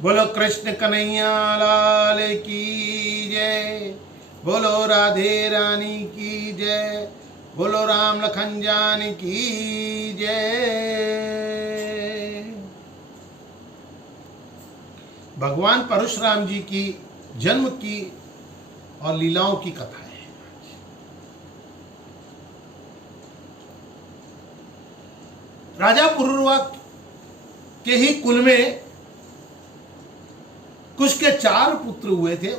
बोलो कृष्ण कन्हैया लाल की जय। बोलो राधे रानी की जय। बोलो राम लखन जान की जय। भगवान परशुराम जी की जन्म की और लीलाओं की कथा है। राजा पुरुरवा के ही कुल में कुश के 4 पुत्र हुए थे।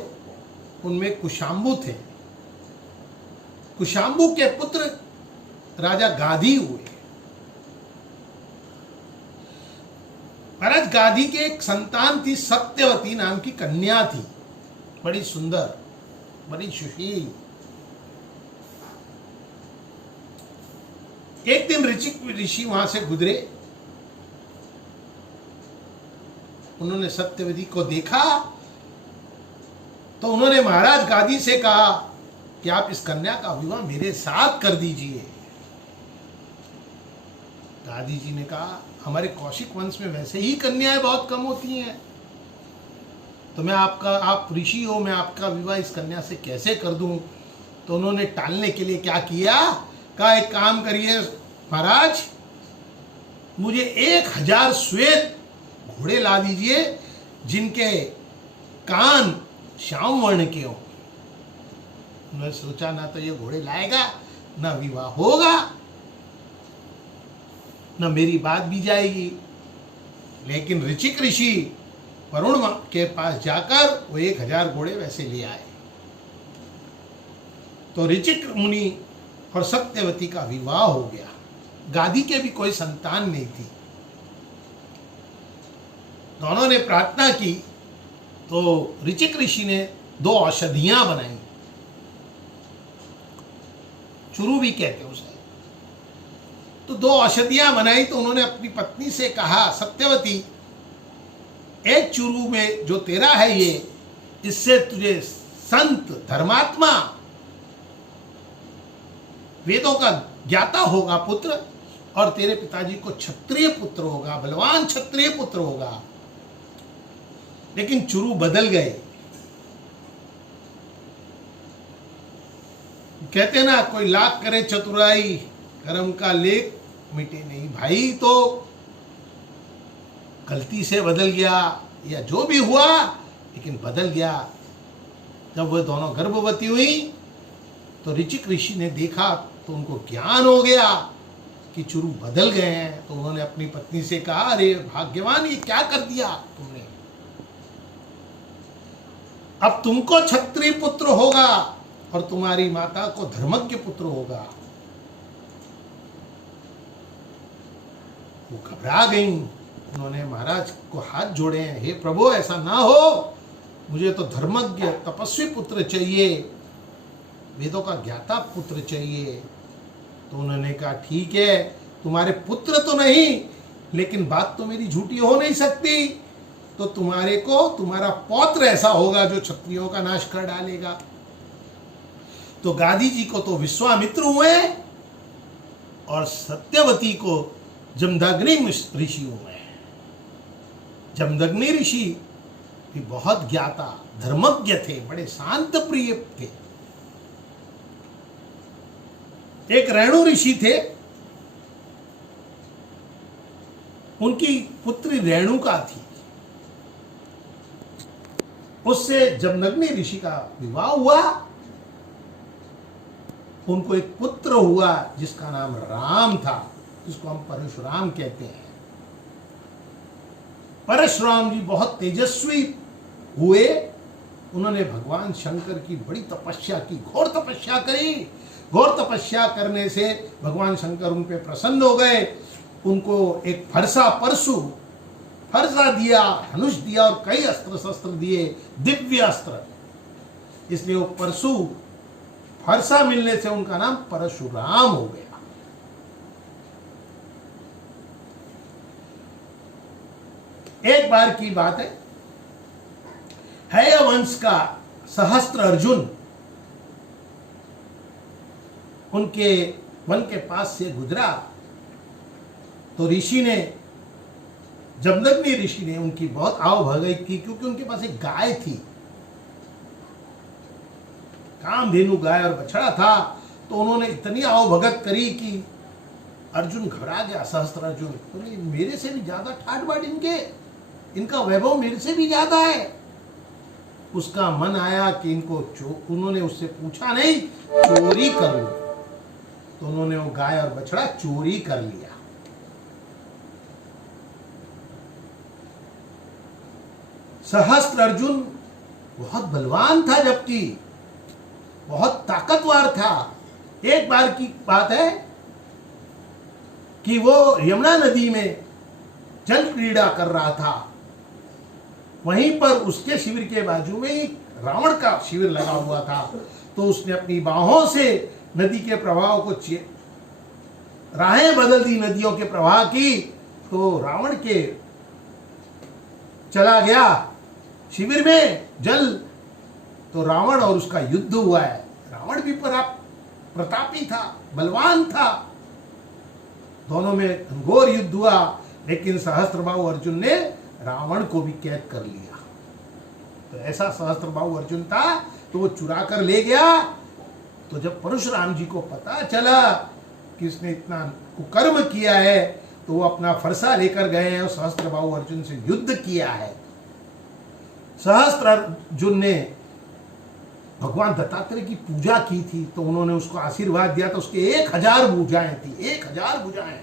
उनमें कुशाम्बु थे। कुशाम्बु के पुत्र राजा गाधी हुए। महाराज गाधी के एक संतान थी, सत्यवती नाम की कन्या थी, बड़ी सुंदर, बड़ी सुशील। एक दिन ऋषि वहां से गुजरे। उन्होंने सत्यवती को देखा तो उन्होंने महाराज गादी से कहा कि आप इस कन्या का विवाह मेरे साथ कर दीजिए। गादी जी ने कहा हमारे कौशिक वंश में वैसे ही कन्याएं बहुत कम होती हैं, तो मैं आप ऋषि हो, मैं आपका विवाह इस कन्या से कैसे कर दूं। तो उन्होंने टालने के लिए क्या किया, कहा एक काम करिए महाराज, मुझे 1000 श्वेत घोड़े ला दीजिए जिनके कान श्याम वर्ण के हो। उन्होंने सोचा ना तो ये घोड़े लाएगा, ना विवाह होगा, ना मेरी बात भी जाएगी। लेकिन ऋचिक ऋषि वरुण के पास जाकर वो 1000 घोड़े वैसे ले आए। तो ऋचिक मुनि और सत्यवती का विवाह हो गया। गादी के भी कोई संतान नहीं थी। दोनों ने प्रार्थना की तो ऋचिक ऋषि ने 2 औषधियां बनाई, चुरू भी कहते हैं उसे। तो 2 औषधियां बनाई तो उन्होंने अपनी पत्नी से कहा, सत्यवती एक चुरू में जो तेरा है ये, इससे तुझे संत धर्मात्मा वेदों का ज्ञाता होगा पुत्र, और तेरे पिताजी को क्षत्रिय पुत्र होगा, बलवान क्षत्रिय पुत्र होगा। लेकिन चुरू बदल गए। कहते ना कोई लाख करे चतुराई, कर्म का लेख मिटे नहीं। भाई तो गलती से बदल गया या जो भी हुआ, लेकिन बदल गया। जब वह दोनों गर्भवती हुई तो ऋचिक ऋषि ने देखा तो उनको ज्ञान हो गया कि चुरू बदल गए हैं। तो उन्होंने अपनी पत्नी से कहा, अरे भाग्यवान, ये क्या कर दिया तुमने, अब तुमको क्षत्रिय पुत्र होगा और तुम्हारी माता को धर्मज्ञ पुत्र होगा। वो घबरा गई। उन्होंने महाराज को हाथ जोड़े, हे प्रभु ऐसा ना हो, मुझे तो धर्मज्ञ तपस्वी पुत्र चाहिए, वेदों का ज्ञाता पुत्र चाहिए। तो उन्होंने कहा ठीक है, तुम्हारे पुत्र तो नहीं, लेकिन बात तो मेरी झूठी हो नहीं सकती, तो तुम्हारे को तुम्हारा पौत्र ऐसा होगा जो क्षत्रियों का नाश कर डालेगा। तो गादी जी को तो विश्वामित्र हुए और सत्यवती को जमदग्नि ऋषि हुए। जमदग्नि ऋषि भी बहुत ज्ञाता धर्मज्ञ थे, बड़े शांत प्रिय थे। एक रेणु ऋषि थे, उनकी पुत्री रेणुका थी। उससे जमदग्नि ऋषि का विवाह हुआ। उनको एक पुत्र हुआ जिसका नाम राम था, जिसको हम परशुराम कहते हैं। परशुराम जी बहुत तेजस्वी हुए। उन्होंने भगवान शंकर की बड़ी तपस्या की, घोर तपस्या करी। घोर तपस्या करने से भगवान शंकर उन पे प्रसन्न हो गए। उनको एक फरसा दिया, धनुष दिया और कई अस्त्र शस्त्र दिए, दिव्य अस्त्र। इसलिए वो फरसा मिलने से उनका नाम परशुराम हो गया। एक बार की बात है, हैय वंश का सहस्त्र अर्जुन उनके वन के पास से गुजरा तो ऋषि ने जमदग्नि ऋषि ने उनकी बहुत आव भगत की, क्योंकि उनके पास एक गाय थी, कामधेनु गाय और बछड़ा था। तो उन्होंने इतनी आव भगत करी कि अर्जुन घबरा गया, सहस्त्र अर्जुन। बोले मेरे से भी ज्यादा ठाट बाट इनके, इनका वैभव मेरे से भी ज्यादा है। उसका मन आया कि इनको उन्होंने उससे पूछा नहीं, चोरी करूं। तो उन्होंने वो गाय और बछड़ा चोरी कर लिया। सहस्त्र अर्जुन बहुत बलवान था, जबकि बहुत ताकतवर था। एक बार की बात है कि वो यमुना नदी में जल क्रीड़ा कर रहा था। वहीं पर उसके शिविर के बाजू में एक रावण का शिविर लगा हुआ था। तो उसने अपनी बाहों से नदी के प्रवाह को राहें बदल दी, नदियों के प्रवाह की। तो रावण के चला गया शिविर में जल। तो रावण और उसका युद्ध हुआ है। रावण भी प्रतापी था, बलवान था, दोनों में घोर युद्ध हुआ। लेकिन सहस्त्रबाहु अर्जुन ने रावण को भी कैद कर लिया। तो ऐसा सहस्त्रबाहु अर्जुन था, तो वो चुरा कर ले गया। तो जब परशुराम जी को पता चला कि इसने इतना कुकर्म किया है, तो वो अपना फरसा लेकर गए हैं और सहस्त्रबाहु अर्जुन से युद्ध किया है। सहस्त्र अर्जुन ने भगवान दत्तात्रेय की पूजा की थी, तो उन्होंने उसको आशीर्वाद दिया। तो उसके 1000 भुजाएं थी, 1000 भुजाएं।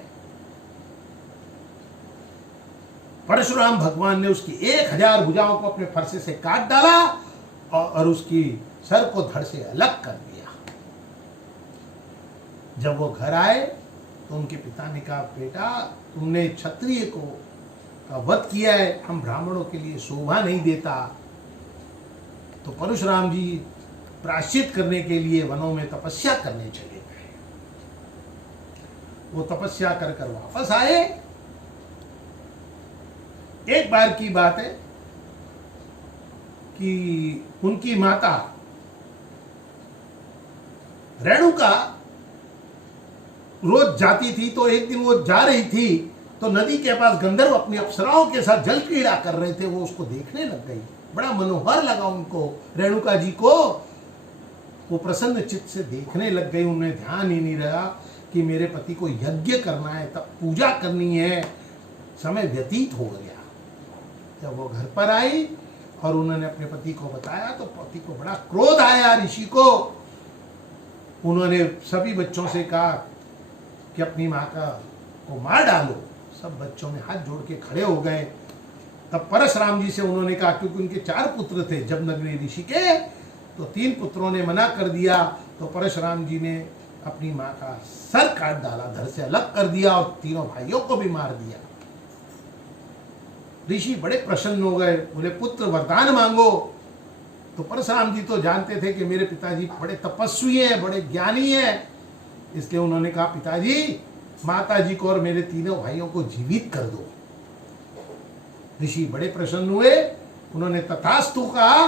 परशुराम भगवान ने उसकी 1000 भुजाओं को अपने फरसे से काट डाला और उसकी सर को धड़ से अलग कर दिया। जब वो घर आए तो उनके पिता ने कहा, बेटा तुमने क्षत्रिय को का वध किया है, हम ब्राह्मणों के लिए शोभा नहीं देता। तो परशुराम जी प्रायश्चित करने के लिए वनों में तपस्या करने चले गए। वो तपस्या कर कर वापस आए। एक बार की बात है कि उनकी माता रेणुका रोज जाती थी। तो एक दिन वो जा रही थी, तो नदी के पास गंधर्व अपनी अप्सराओं के साथ जल क्रीड़ा कर रहे थे। वो उसको देखने लग गई, बड़ा मनोहर लगा उनको, रेणुका जी को। वो प्रसन्न चित्त से देखने लग गई। उन्हें ध्यान ही नहीं रहा कि मेरे पति को यज्ञ करना है, तब पूजा करनी है। समय व्यतीत हो गया। जब वो घर पर आई और उन्होंने अपने पति को बताया, तो पति को बड़ा क्रोध आया ऋषि को। उन्होंने सभी बच्चों से कहा कि अपनी माँ को मार डालो। सब बच्चों ने हाथ जोड़ के खड़े हो गए। तब परशुराम जी से उन्होंने कहा, क्योंकि उनके 4 पुत्र थे जमदग्नि ऋषि के, तो 3 पुत्रों ने मना कर दिया। तो परशुराम जी ने अपनी माँ का सर काट डाला, धड़ से अलग कर दिया और तीनों भाइयों को भी मार दिया। ऋषि बड़े प्रसन्न हो गए, बोले पुत्र वरदान मांगो। तो परशुराम जी तो जानते थे कि मेरे पिताजी बड़े तपस्वी हैं, बड़े ज्ञानी हैं, इसलिए उन्होंने कहा, पिताजी माता जी को और मेरे तीनों भाइयों को जीवित कर दो। ऋषि बड़े प्रसन्न हुए, उन्होंने तथास्तु कहा।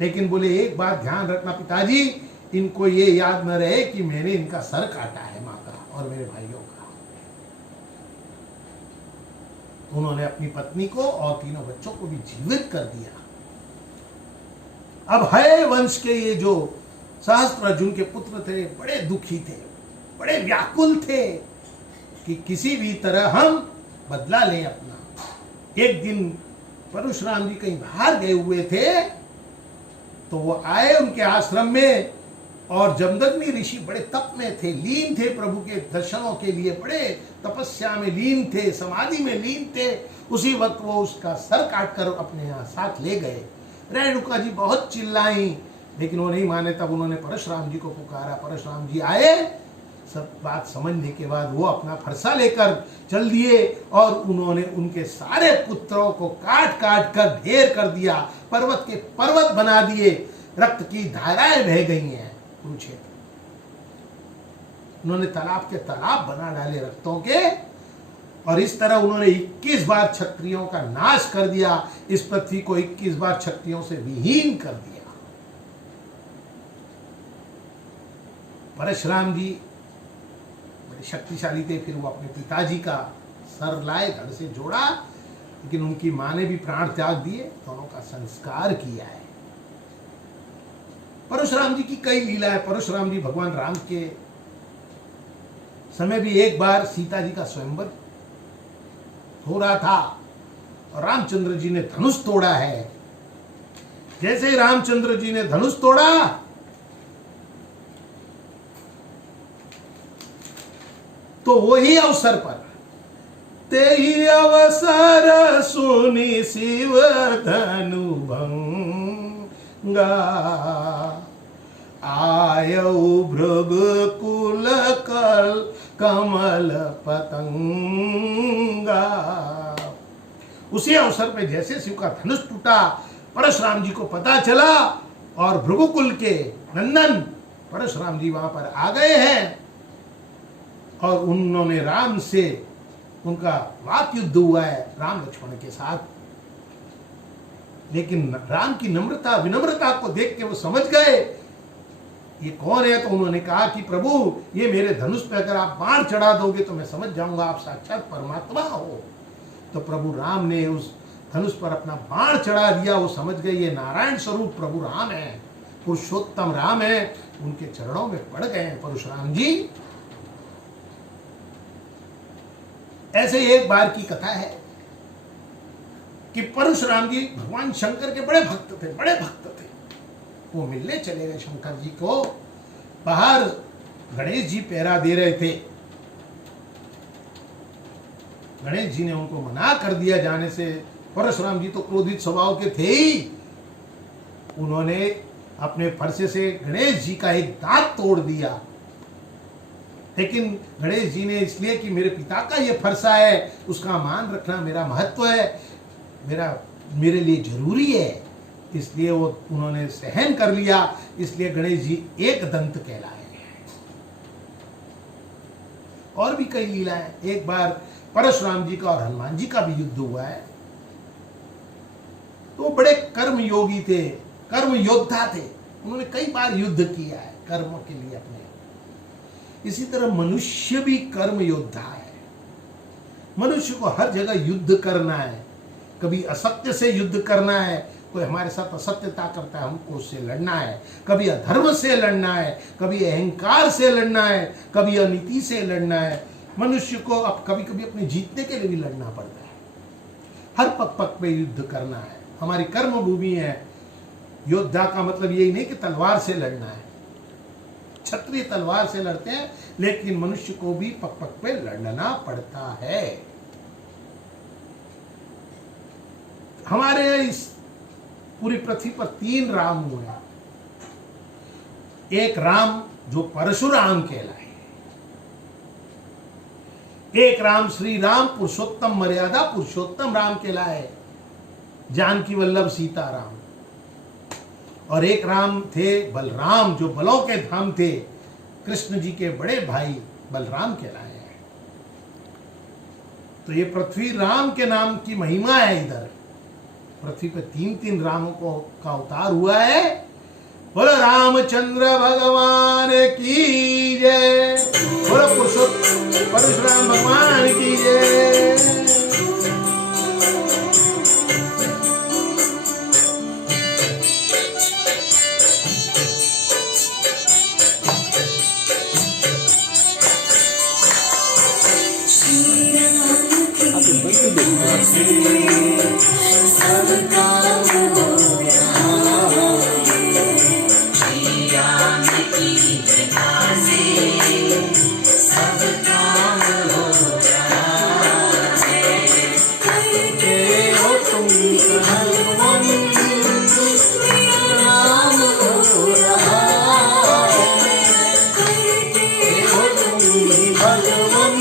लेकिन बोले एक बात ध्यान रखना पिताजी, इनको ये याद न रहे कि मैंने इनका सर काटा है, माँ का और मेरे भाइयों का। उन्होंने अपनी पत्नी को और तीनों बच्चों को भी जीवित कर दिया। अब है वंश के ये जो सहस्त्र अर्जुन के पुत्र थे, बड़े दुखी थे, बड़े व्याकुल थे कि किसी भी तरह हम बदला लें अपना। एक दिन परशुराम जी कहीं बाहर गए हुए थे, तो वो आए उनके आश्रम में, और जमदग्नि ऋषि बड़े तप में थे, लीन थे, प्रभु के दर्शनों के लिए बड़े तपस्या में लीन थे, समाधि में लीन थे। उसी वक्त वो उसका सर काट कर अपने यहाँ साथ ले गए। रेणुका जी बहुत चिल्लाई, लेकिन वो नहीं माने। तब उन्होंने परशुराम जी को पुकारा। परशुराम जी आए, सब बात समझने के बाद वो अपना फरसा लेकर चल दिए और उन्होंने उनके सारे पुत्रों को काट काट कर ढेर कर दिया, पर्वत के पर्वत बना दिए। रक्त की धाराएं बह गई हैं कुरुक्षेत्र। उन्होंने तालाब के तालाब बना डाले रक्तों के, और इस तरह उन्होंने 21 बार क्षत्रियों का नाश कर दिया। इस पृथ्वी को 21 बार क्षत्रियों से विहीन कर दिया। परशुराम जी बड़े शक्तिशाली थे। फिर वो अपने पिताजी का सर लाए, धड़ से जोड़ा लेकिन उनकी माँ ने भी प्राण त्याग दिए, दोनों का संस्कार किया है। परशुराम जी की कई लीला है। परशुराम जी भगवान राम के समय भी एक बार सीता जी का स्वयंवर हो रहा था और रामचंद्र जी ने धनुष तोड़ा है। जैसे ही रामचंद्र जी ने धनुष तोड़ा, तो वही अवसर पर ते ही अवसर सुनी शिव धनु भंगा, आयऊ भृग कुल कल कमल पतंगा। उसी अवसर पे जैसे शिव का धनुष टूटा, परशुराम जी को पता चला और भृगुकुल के नंदन परशुराम जी वहां पर आ गए हैं और उन्होंने राम से, उनका वाक युद्ध हुआ है राम लक्ष्मण के साथ। लेकिन राम की नम्रता विनम्रता को देख के वो समझ गए ये कौन है। तो उन्होंने कहा कि प्रभु, ये मेरे धनुष पे अगर आप बाण चढ़ा दोगे तो मैं समझ जाऊंगा आप साक्षात परमात्मा हो। तो प्रभु राम ने उस धनुष पर अपना बाण चढ़ा दिया। वो समझ गए ये नारायण स्वरूप प्रभु राम है, पुरुषोत्तम राम है। उनके चरणों में पड़ गए हैं परशुराम जी। ऐसे एक बार की कथा है कि परशुराम जी भगवान शंकर के बड़े भक्त थे, बड़े भक्त थे। वो मिलने चले गए शंकर जी को। बाहर गणेश जी पहरा दे रहे थे। गणेश जी ने उनको मना कर दिया जाने से। परशुराम जी तो क्रोधित स्वभाव के थे ही। उन्होंने अपने फरसे से गणेश जी का एक दांत तोड़ दिया। लेकिन गणेश जी ने इसलिए कि मेरे पिता का ये फरसा है, उसका मान रखना मेरा महत्व है, मेरे लिए जरूरी है, इसलिए वो उन्होंने सहन कर लिया। इसलिए गणेश जी एक दंत कहलाए हैं। और भी कई लीलाएं। एक बार परशुराम जी का और हनुमान जी का भी युद्ध हुआ है। तो वो बड़े कर्म योगी थे, कर्म योद्धा थे। उन्होंने कई बार युद्ध किया है कर्म के लिए अपने। इसी तरह मनुष्य भी कर्म योद्धा है। मनुष्य को हर जगह युद्ध करना है। कभी असत्य से युद्ध करना है, कोई हमारे साथ असत्यता करता है, हमको उससे लड़ना है। कभी अधर्म से लड़ना है, कभी अहंकार से लड़ना है, कभी अनीति से लड़ना है। मनुष्य को अब कभी कभी अपने जीतने के लिए भी लड़ना पड़ता है। हर पग पग पे युद्ध करना है। हमारी कर्म भूमि है। योद्धा का मतलब यही नहीं कि तलवार से लड़ना है। क्षत्रिय तलवार से लड़ते हैं, लेकिन मनुष्य को भी पग पग पे लड़ना पड़ता है। हमारे इस पूरी पृथ्वी पर 3 राम हुए हैं। एक राम जो परशुराम कहलाए, एक राम श्री राम पुरुषोत्तम मर्यादा पुरुषोत्तम राम कहलाए, जानकी वल्लभ सीता राम। और एक राम थे बलराम, जो बलों के धाम थे, कृष्ण जी के बड़े भाई बलराम कहलाए हैं। तो ये पृथ्वी राम के नाम की महिमा है। इधर पृथ्वी पे 3 रामों का अवतार हुआ है। बोलो रामचंद्र भगवान की जय, बोलो परशुराम भगवान की जय। सब काम हो रहा की कृपा से, सब काम हो रहा है। करते हो तुम भगवान, नाम हो रहा है। करते हो तुम भगवान,